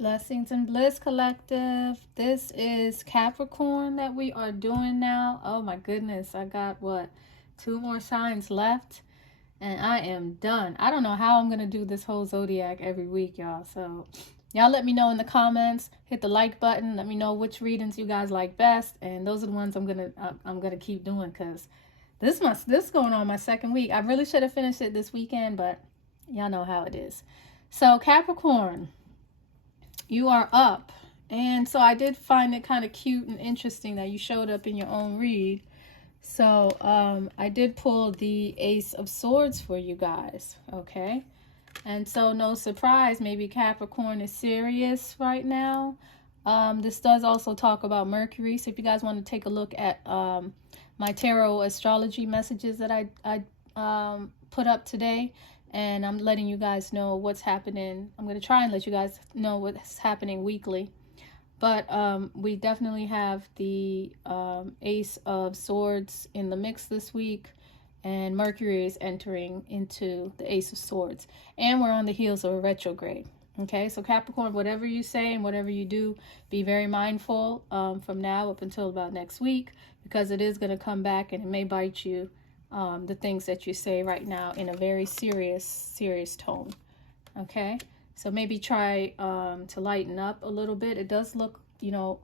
Blessings and Bliss Collective. This is Capricorn that we are doing now. Oh my goodness, I got what? 2 more signs left and I am done. I don't know how I'm going to do this whole zodiac every week, y'all. So y'all let me know in the comments. Hit the like button. Let me know which readings you guys like best, and those are the ones I'm going to keep doing cuz this is going on my second week. I really should have finished it this weekend, but y'all know how it is. So Capricorn, you are up. And so I did find it kind of cute and interesting that you showed up in your own read. So I did pull the Ace of Swords for you guys, okay? And so no surprise, maybe Capricorn is serious right now. This does also talk about Mercury. So if you guys want to take a look at my tarot astrology messages that I put up today, and I'm letting you guys know what's happening. I'm going to try and let you guys know what's happening weekly. But we definitely have the Ace of Swords in the mix this week. And Mercury is entering into the Ace of Swords. And we're on the heels of a retrograde. Okay, so Capricorn, whatever you say and whatever you do, be very mindful from now up until about next week. Because it is going to come back and it may bite you. The things that you say right now in a very serious tone. Okay, so maybe try to lighten up a little bit. It does look, you know,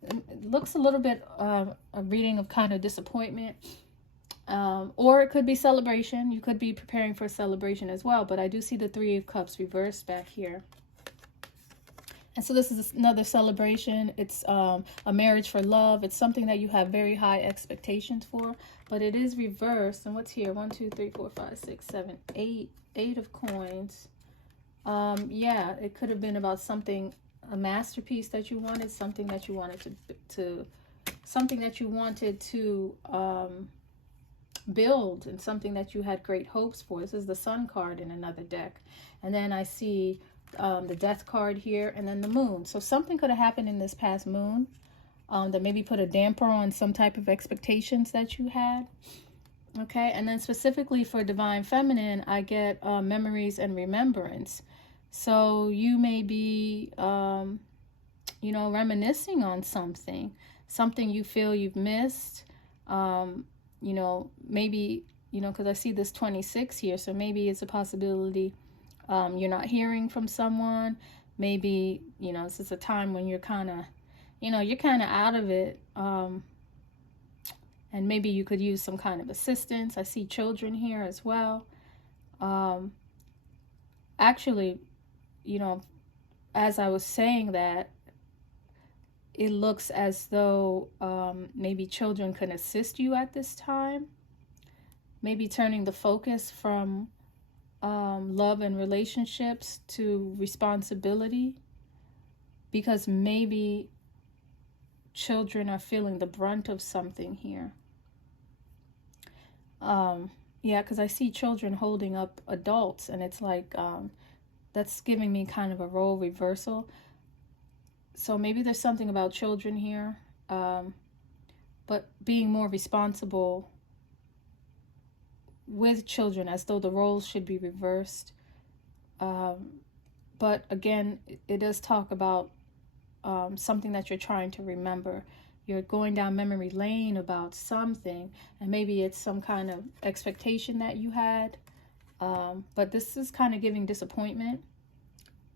it looks a little bit a reading of kind of disappointment, or it could be celebration. You could be preparing for a celebration as well, but I do see the Three of Cups reversed back here. And so this is another celebration. It's a marriage for love. It's something that you have very high expectations for, but it is reversed. And what's here? 1, 2, 3, 4, 5, 6, 7, 8. 8 of coins. Yeah, it could have been about something, a masterpiece that you wanted, something that you wanted to build, and something that you had great hopes for. This is the Sun card in another deck. And then I see the Death card here, and then the Moon. So something could have happened in this past moon that maybe put a damper on some type of expectations that you had. Okay, and then specifically for Divine Feminine, I get memories and remembrance. So you may be, you know, reminiscing on something you feel you've missed. You know, maybe, you know, because I see this 26 here, so maybe it's a possibility you're not hearing from someone. Maybe, you know, this is a time when you're kind of, you know, you're kind of out of it. And maybe you could use some kind of assistance. I see children here as well. Actually, you know, as I was saying that, it looks as though maybe children can assist you at this time. Maybe turning the focus from love and relationships to responsibility, because maybe children are feeling the brunt of something here. Yeah, because I see children holding up adults, and it's like that's giving me kind of a role reversal. So maybe there's something about children here, but being more responsible with children, as though the roles should be reversed. But again, it does talk about something that you're trying to remember. You're going down memory lane about something, and maybe it's some kind of expectation that you had. But this is kind of giving disappointment.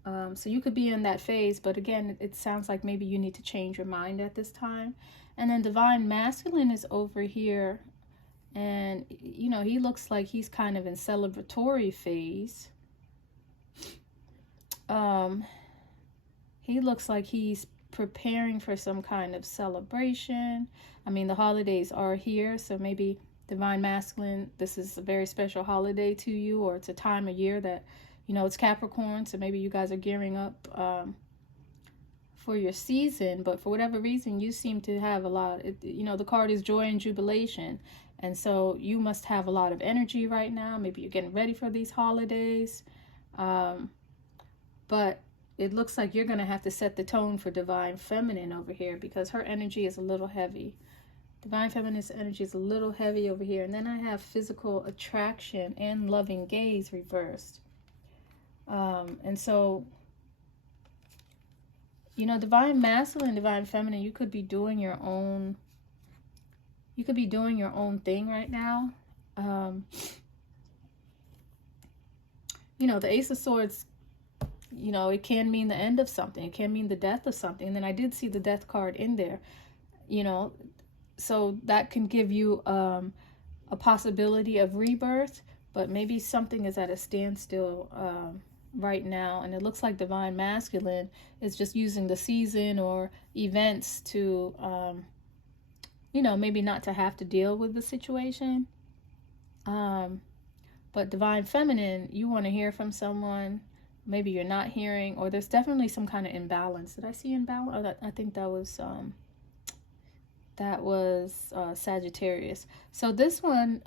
So you could be in that phase, but again, it sounds like maybe you need to change your mind at this time. And then Divine Masculine is over here. And, you know, he looks like he's kind of in celebratory phase. He looks like he's preparing for some kind of celebration. I mean, the holidays are here, so maybe Divine Masculine, this is a very special holiday to you, or it's a time of year that, you know, it's Capricorn, so maybe you guys are gearing up for your season, but for whatever reason, you seem to have a lot, you know, the card is joy and jubilation. And so you must have a lot of energy right now. Maybe you're getting ready for these holidays. But it looks like you're going to have to set the tone for Divine Feminine over here, because her energy is a little heavy. Divine Feminine's energy is a little heavy over here. And then I have physical attraction and loving gaze reversed. And so You know, divine masculine, divine feminine, you could be doing your own, thing right now. You know, the Ace of Swords, you know, it can mean the end of something. It can mean the death of something. And then I did see the death card in there, you know, so that can give you a possibility of rebirth, but maybe something is at a standstill right now. And it looks like divine masculine is just using the season or events to, you know, maybe not to have to deal with the situation. But divine feminine, you want to hear from someone. Maybe you're not hearing, or there's definitely some kind of imbalance. Did I see imbalance? Oh, I think that was Sagittarius. So this one,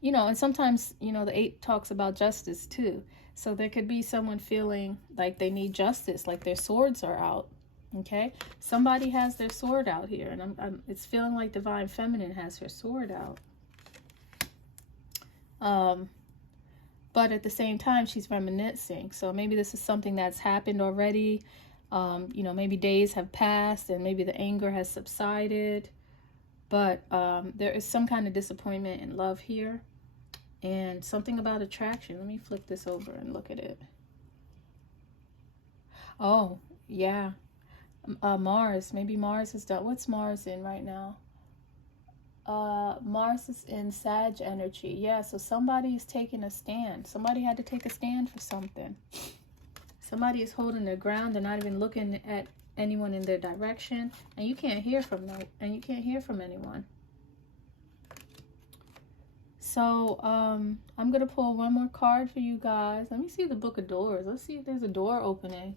you know, and sometimes, you know, the 8 talks about justice too. So there could be someone feeling like they need justice, like their swords are out. Okay, somebody has their sword out here, and it's feeling like divine feminine has her sword out. But at the same time, she's reminiscing. So maybe this is something that's happened already. You know, maybe days have passed and maybe the anger has subsided. But there is some kind of disappointment in love here. And something about attraction. Let me flip this over and look at it. Oh, yeah. Mars. Maybe Mars is done. What's Mars in right now? Mars is in Sag energy. Yeah, so somebody is taking a stand. Somebody had to take a stand for something. Somebody is holding their ground. They're not even looking at anyone in their direction, and you can't hear from them, and you can't hear from anyone. So I'm gonna pull one more card for you guys. Let me see the Book of Doors. Let's see if there's a door opening.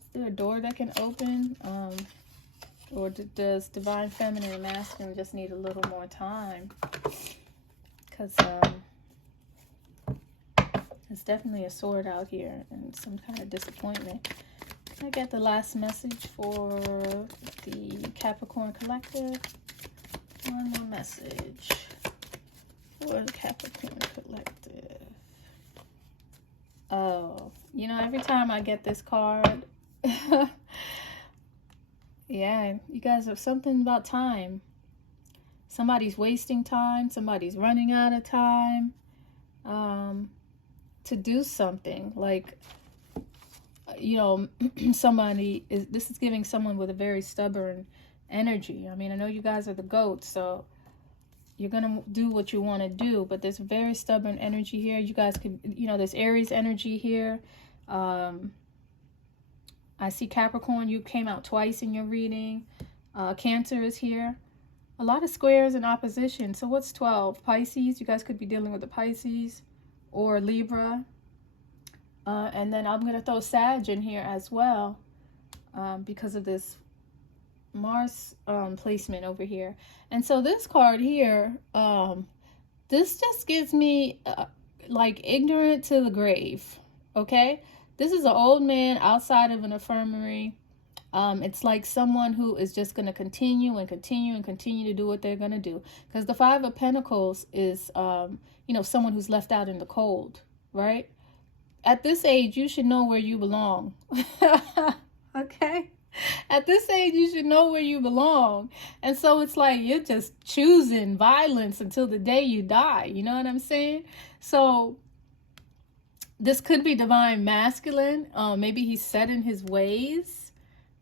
Is there a door that can open? Or does divine feminine and masculine just need a little more time? Because there's definitely a sword out here and some kind of disappointment. Can I get the last message for the Capricorn collective? One more message for the Capricorn collective. Oh, you know, every time I get this card... Yeah, you guys have something about time. Somebody's wasting time. Somebody's running out of time to do something. Like, you know, this is giving someone with a very stubborn energy. I mean, I know you guys are the goats, so you're going to do what you want to do. But there's very stubborn energy here. You guys could, you know, there's Aries energy here. I see Capricorn, you came out twice in your reading. Cancer is here. A lot of squares in opposition. So what's 12? Pisces, you guys could be dealing with the Pisces or Libra. And then I'm going to throw Sag in here as well because of this Mars placement over here. And so this card here, this just gives me like ignorant to the grave, okay? This is an old man outside of an infirmary. It's like someone who is just going to continue and continue and continue to do what they're going to do. Because the 5 of Pentacles is, you know, someone who's left out in the cold, right? At this age, you should know where you belong. Okay? At this age, you should know where you belong. And so it's like you're just choosing violence until the day you die. You know what I'm saying? So... this could be divine masculine. Maybe he's set in his ways.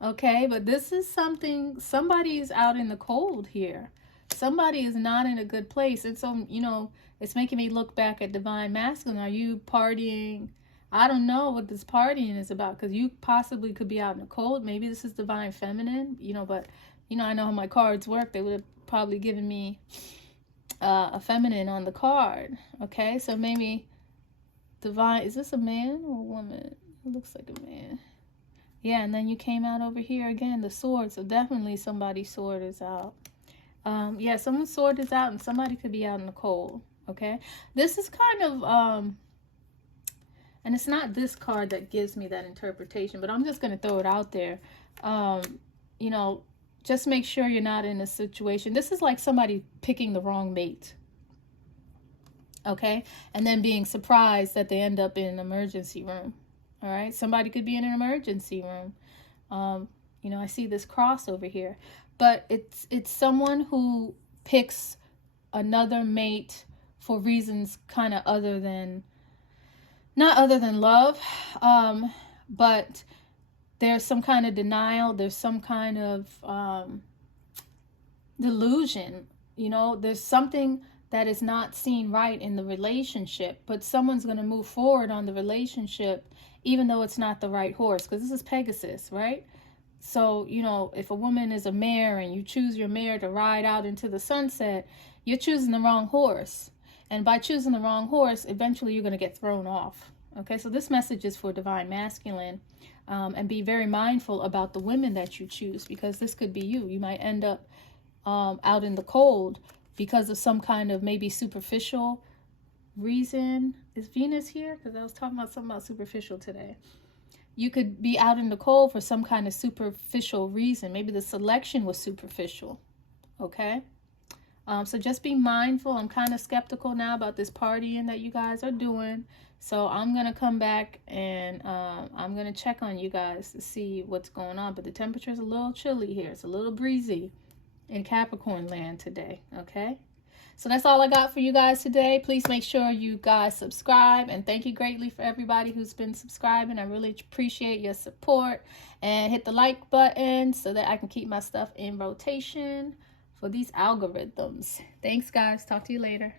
Okay, but this is something, somebody is out in the cold here. Somebody is not in a good place. And so, you know, it's making me look back at divine masculine. Are you partying? I don't know what this partying is about, because you possibly could be out in the cold. Maybe this is divine feminine, you know, but, you know, I know how my cards work. They would have probably given me a feminine on the card. Okay, so maybe... divine, is this a man or a woman? It looks like a man. Yeah, and then you came out over here again, the sword. So definitely somebody's sword is out. Yeah, someone's sword is out and somebody could be out in the cold. Okay, this is kind of and it's not this card that gives me that interpretation, but I'm just going to throw it out there. You know, just make sure you're not in a situation. This is like somebody picking the wrong mate. Okay, and then being surprised that they end up in an emergency room. All right. Somebody could be in an emergency room. You know, I see this cross over here, but it's someone who picks another mate for reasons kind of other than, not other than love, but there's some kind of denial. There's some kind of delusion. You know, there's something that is not seen right in the relationship, but someone's going to move forward on the relationship even though it's not the right horse, because this is Pegasus, right? So, you know, if a woman is a mare and you choose your mare to ride out into the sunset, you're choosing the wrong horse. And by choosing the wrong horse, eventually you're going to get thrown off. Okay, so this message is for Divine Masculine. And be very mindful about the women that you choose, because this could be you. You might end up out in the cold because of some kind of maybe superficial reason. Is Venus here? Because I was talking about something about superficial today. You could be out in the cold for some kind of superficial reason. Maybe the selection was superficial. Okay? So just be mindful. I'm kind of skeptical now about this partying that you guys are doing. So I'm going to come back and I'm going to check on you guys to see what's going on. But the temperature is a little chilly here. It's a little breezy in Capricorn land today. Okay? So that's all I got for you guys today. Please make sure you guys subscribe. And thank you greatly for everybody who's been subscribing. I really appreciate your support. And hit the like button so that I can keep my stuff in rotation for these algorithms. Thanks, guys. Talk to you later.